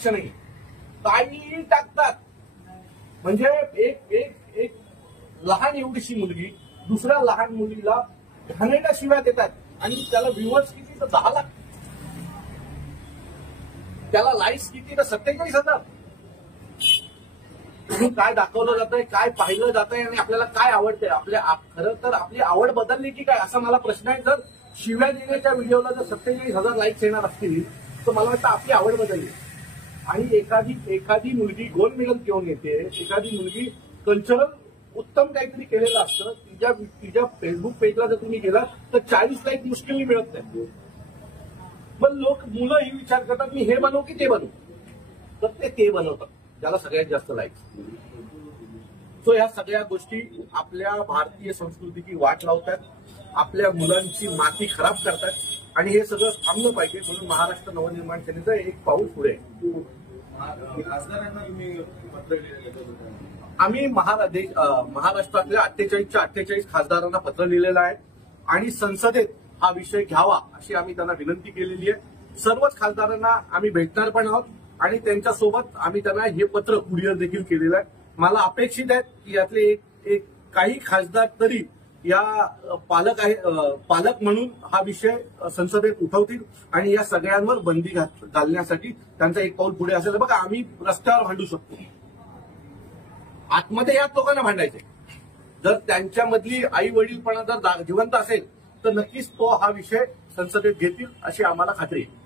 लक्ष नाही, काहीही टाकतात. म्हणजे एक एक एक लहान एवढीशी मुलगी दुसऱ्या लहान मुलीला घाणेरड्या शिव्या देतात आणि त्याला व्ह्यूअर्स किती तर 10 लाख, त्याला लाईक्स किती तर 47,000. तुम्ही काय दाखवलं जातंय, काय पाहिलं जातंय आणि आपल्याला काय आवडतंय, खरं तर आपली आवड बदलली की काय असा मला प्रश्न आहे. जर शिव्या देण्याच्या व्हिडिओला जर 47,000 लाईक्स येणार असतील तर मला वाटतं आपली आवड बदलली. आणि एखादी मुलगी गोल्ड मेडल घेऊन येते, एखादी मुलगी कल्चरल उत्तम काहीतरी केलेलं असतं, तिच्या फेसबुक पेजला जर तुम्ही गेला तर 40 लाईक मुश्किलने मिळत नाही. पण मुलं ही विचार करतात मी हे बनवू की ते बनवू, तर ते बनवतात ज्याला सगळ्यात जास्त लाईक्स. सो ह्या सगळ्या गोष्टी आपल्या भारतीय संस्कृतीची वाट लावतात, आपल्या मुलांची माती खराब करतात आणि हे सगळं थांबलं पाहिजे. म्हणून महाराष्ट्र नवनिर्माण सेनेचं एक पाऊल पुढे. आम्ही महाराष्ट्रातल्या 48च्या 48 खासदारांना पत्र लिहिलेलं आहे आणि संसदेत हा विषय घ्यावा अशी आम्ही त्यांना विनंती केलेली आहे. सर्वच खासदारांना आम्ही भेटणार पण आहोत आणि त्यांच्यासोबत आम्ही त्यांना हे पत्र कुरिअर देखील केलेलं आहे. मला अपेक्षित आहे की यातले एक काही खासदार तरी या पालक म्हणून हा विषय संसदेत उठवतील आणि या सगळ्यांवर बंदी घालण्यासाठी त्यांचा एक पाऊल पुढे असेल. बघा, आम्ही रस्त्यावर भांडू शकतो, आतमध्ये याच लोकांना भांडायचे. जर त्यांच्यामधली आई वडीलपणा जर जिवंत असेल तर नक्कीच हा विषय संसदेत घेतील अशी आम्हाला खात्री आहे.